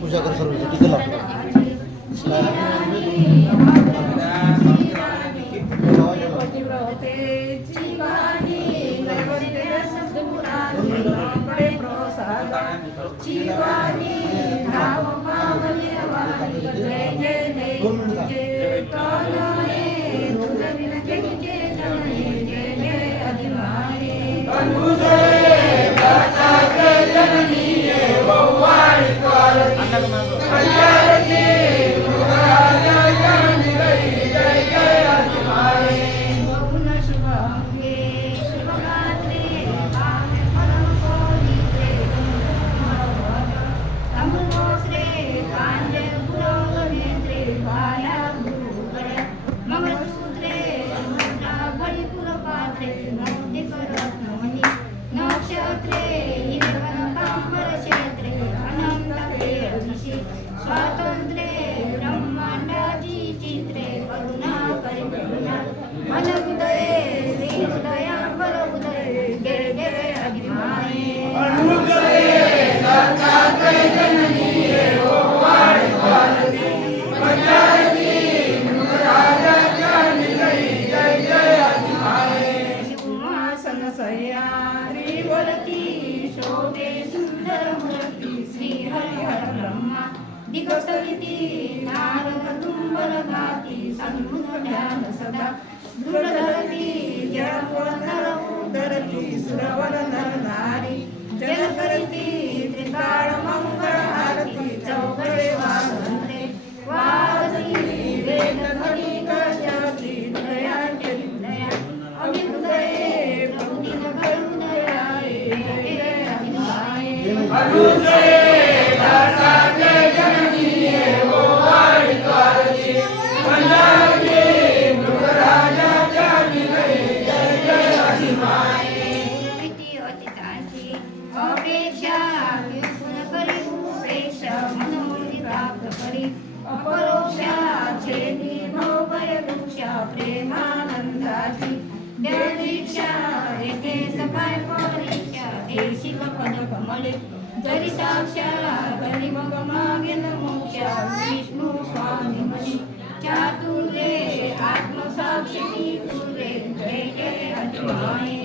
पूजा करू सर्व तिथे Hallelujah. दिगसरिति नारदुम्बलगाति सन्मुखज्ञान सदा दृढधरति जडपोधरौ धरति सुरवरधर પ્રેમાનંદાથી દે દીક્ષા રીતે સભાય પરીક્ષા ದೇಶಿಕ ಪದ ಕಮಲೆ ದರಿ ಸಾಕ್ಷರ ದರಿ ಮಗಮಾಗೆನ ಮೋಕ್ಷ ವಿಷ್ಣು ಸ್ವಾಮಿ ಮನಿ ಚಾತುರೇ ಆತ್ಮ ಸಾಕ್ಷಿಣಿ ತುರೇ ಜಯ ಜಯ ಹನುಮಾನೇ